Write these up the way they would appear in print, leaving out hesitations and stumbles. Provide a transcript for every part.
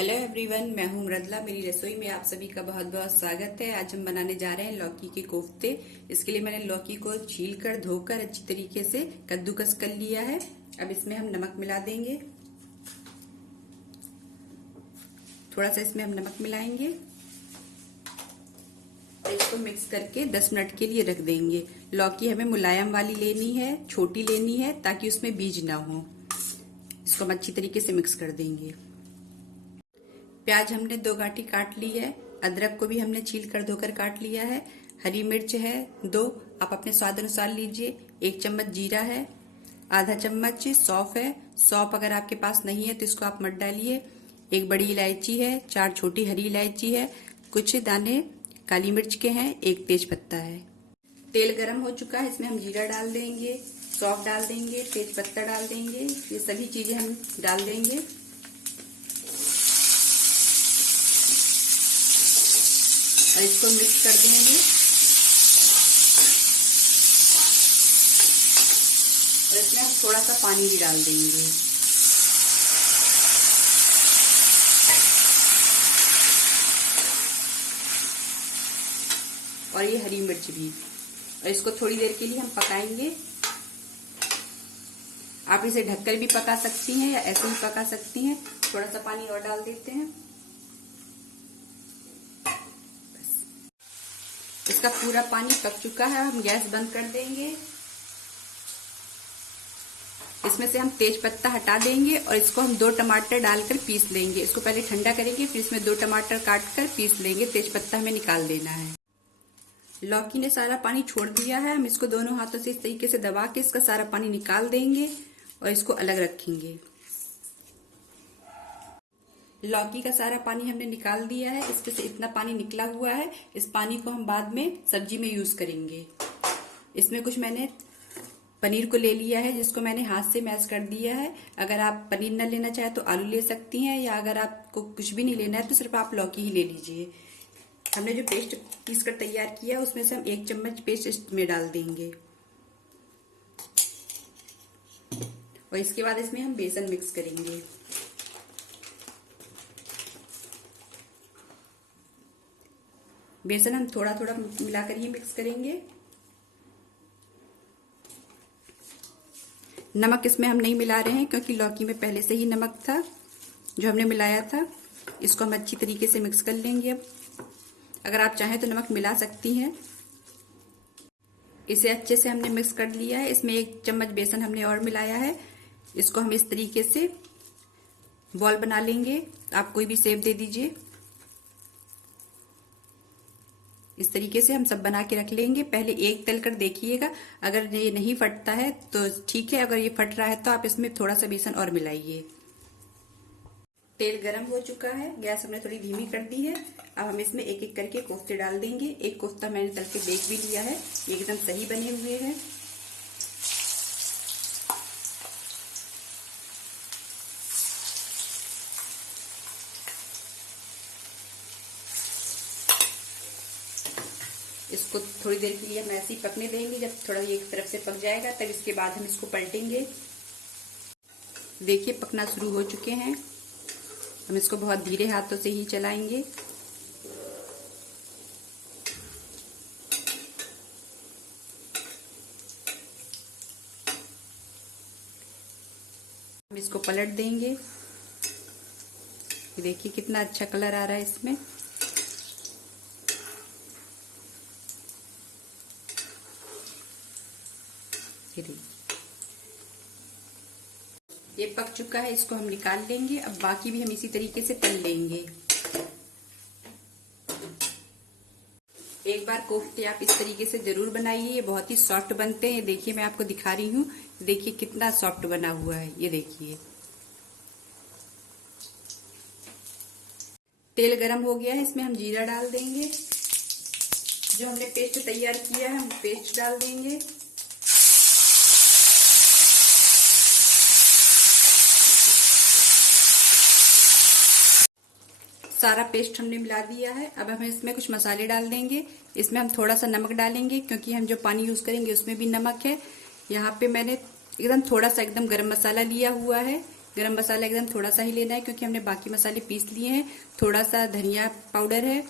Hello everyone, मैं हूं मृदला। मेरी रसोई में आप सभी का बहुत बहुत स्वागत है। आज हम बनाने जा रहे हैं लौकी के कोफ्ते। इसके लिए मैंने लौकी को छीलकर धोकर अच्छी तरीके से कद्दूकस कर लिया है। अब इसमें हम नमक मिला देंगे। थोड़ा सा इसमें हम नमक मिलाएंगे और इसको मिक्स करके 10 मिनट के लिए रख देंगे। लौकी हमें मुलायम वाली लेनी है, छोटी लेनी है, ताकि उसमें बीज ना हो। इसको हम अच्छी तरीके से मिक्स कर देंगे। प्याज हमने 2 गांठी काट ली है। अदरक को भी हमने छील कर धोकर काट लिया है। हरी मिर्च है 2, आप अपने स्वाद अनुसार लीजिए। 1 चम्मच जीरा है, आधा चम्मच सौंफ है। सौंफ अगर आपके पास नहीं है तो इसको आप मत डालिए। 1 बड़ी इलायची है, 4 छोटी हरी इलायची है, कुछ दाने काली मिर्च के हैं, 1 तेज पत्ता है। तेल गरम हो चुका है, इसमें हम जीरा डाल देंगे, सौंफ डाल देंगे, तेज पत्ता डाल देंगे। ये सभी चीजें हम डाल देंगे और इसको मिक्स कर देंगे। और इसमें हम थोड़ा सा पानी भी डाल देंगे। और ये हरी मिर्च भी। और इसको थोड़ी देर के लिए हम पकाएंगे। आप इसे ढककर भी पका सकती हैं या ऐसे ही पका सकती हैं। थोड़ा सा पानी और डाल देते हैं। इसका पूरा पानी पक चुका है। हम गैस बंद कर देंगे। इसमें से हम तेज पत्ता हटा देंगे और इसको हम 2 टमाटर डालकर पीस लेंगे। इसको पहले ठंडा करेंगे, फिर इसमें 2 टमाटर काट कर पीस लेंगे। तेज पत्ता हमें निकाल देना है। लौकी ने सारा पानी छोड़ दिया है। हम इसको दोनों हाथों से इस तरीके से दबा के इसका सारा पानी निकाल देंगे और इसको अलग रखेंगे। लौकी का सारा पानी हमने निकाल दिया है। इसमें से इतना पानी निकला हुआ है। इस पानी को हम बाद में सब्जी में यूज करेंगे। इसमें कुछ मैंने पनीर को ले लिया है, जिसको मैंने हाथ से मैश कर दिया है। अगर आप पनीर न लेना चाहे तो आलू ले सकती हैं, या अगर आपको कुछ भी नहीं लेना है तो सिर्फ आप लौकी ही ले लीजिए। हमने जो पेस्ट पीस कर तैयार किया उसमें से हम 1 चम्मच पेस्ट इसमें डाल देंगे। और इसके बाद इसमें हम बेसन मिक्स करेंगे। बेसन हम थोड़ा थोड़ा मिलाकर ही मिक्स करेंगे। नमक इसमें हम नहीं मिला रहे हैं, क्योंकि लौकी में पहले से ही नमक था जो हमने मिलाया था। इसको हम अच्छी तरीके से मिक्स कर लेंगे। अब अगर आप चाहें तो नमक मिला सकती हैं। इसे अच्छे से हमने मिक्स कर लिया है। इसमें 1 चम्मच बेसन हमने और मिलाया है। इसको हम इस तरीके से बॉल बना लेंगे। आप कोई भी शेप दे दीजिए। इस तरीके से हम सब बना के रख लेंगे। पहले एक तल कर देखिएगा, अगर ये नहीं फटता है तो ठीक है, अगर ये फट रहा है तो आप इसमें थोड़ा सा बेसन और मिलाइए। तेल गरम हो चुका है, गैस हमने थोड़ी धीमी कर दी है। अब हम इसमें एक एक करके कोफ्ते डाल देंगे। 1 कोफ्ता मैंने तल के बेक भी लिया है, ये एकदम सही बने हुए हैं। इसको थोड़ी देर के लिए हम ऐसे ही पकने देंगे। जब थोड़ा ये एक तरफ से पक जाएगा तब इसके बाद हम इसको पलटेंगे। देखिए पकना शुरू हो चुके हैं। हम इसको बहुत धीरे हाथों से ही चलाएंगे। हम इसको पलट देंगे। ये देखिए कितना अच्छा कलर आ रहा है इसमें। ये पक चुका है, इसको हम निकाल लेंगे। अब बाकी भी हम इसी तरीके से तल लेंगे। एक बार कोफ्ते आप इस तरीके से जरूर बनाइए, ये बहुत ही सॉफ्ट बनते हैं। ये देखिए मैं आपको दिखा रही हूँ, देखिए कितना सॉफ्ट बना हुआ है। ये देखिए तेल गरम हो गया है, इसमें हम जीरा डाल देंगे। जो हमने पेस्ट तैयार किया है हम पेस्ट डाल देंगे। सारा पेस्ट हमने मिला दिया है। अब हम इसमें कुछ मसाले डाल देंगे। इसमें हम थोड़ा सा नमक डालेंगे, क्योंकि हम जो पानी यूज करेंगे उसमें भी नमक है। यहाँ पे मैंने एकदम थोड़ा सा एकदम गरम मसाला लिया हुआ है, गरम मसाला एकदम थोड़ा सा ही लेना है क्योंकि हमने बाकी मसाले पीस लिए हैं। थोड़ा सा धनिया पाउडर है,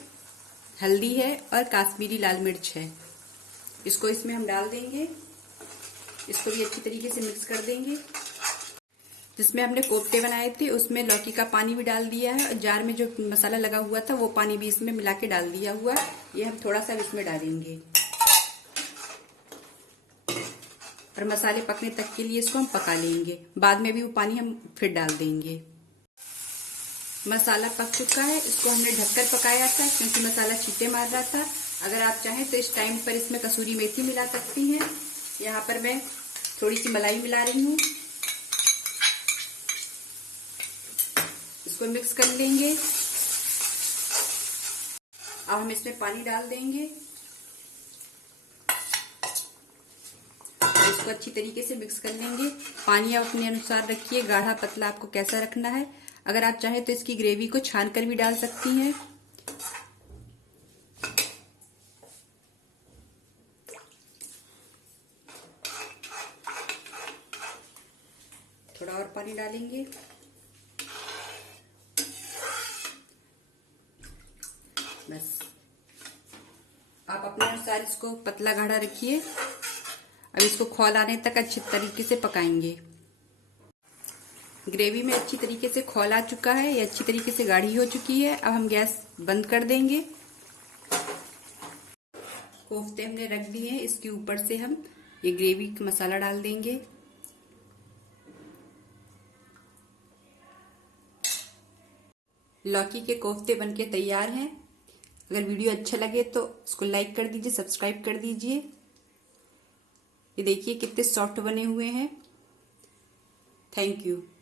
हल्दी है और काश्मीरी लाल मिर्च है। इसको इसमें हम डाल देंगे। इसको भी अच्छी तरीके से मिक्स कर देंगे। जिसमें हमने कोफ्ते बनाए थे उसमें लौकी का पानी भी डाल दिया है और जार में जो मसाला लगा हुआ था वो पानी भी इसमें मिला के डाल दिया हुआ है। ये हम थोड़ा सा इसमें डालेंगे और मसाले पकने तक के लिए इसको हम पका लेंगे। बाद में भी वो पानी हम फिर डाल देंगे। मसाला पक चुका है। इसको हमने ढककर पकाया था क्योंकि मसाला छींटे मार रहा था। अगर आप चाहें तो इस टाइम पर इसमें कसूरी मेथी मिला सकती हैं। यहाँ पर मैं थोड़ी सी मलाई मिला रही हूँ। इसको मिक्स कर लेंगे। अब हम इसमें पानी डाल देंगे। इसको अच्छी तरीके से मिक्स कर लेंगे। पानी आप अपने अनुसार रखिए, गाढ़ा पतला आपको कैसा रखना है। अगर आप चाहें तो इसकी ग्रेवी को छान कर भी डाल सकती हैं। थोड़ा और पानी डालेंगे। बस आप अपने अनुसार इसको पतला गाढ़ा रखिए। अब इसको खौल आने तक अच्छी तरीके से पकाएंगे। ग्रेवी में अच्छी तरीके से खौल आ चुका है, ये अच्छी तरीके से गाढ़ी हो चुकी है। अब हम गैस बंद कर देंगे। कोफ्ते हमने रख दिए हैं। इसके ऊपर से हम ये ग्रेवी का मसाला डाल देंगे। लौकी के कोफ्ते बनके तैयार हैं। अगर वीडियो अच्छा लगे तो इसको लाइक कर दीजिए, सब्सक्राइब कर दीजिए। ये देखिए कितने सॉफ्ट बने हुए हैं। Thank you.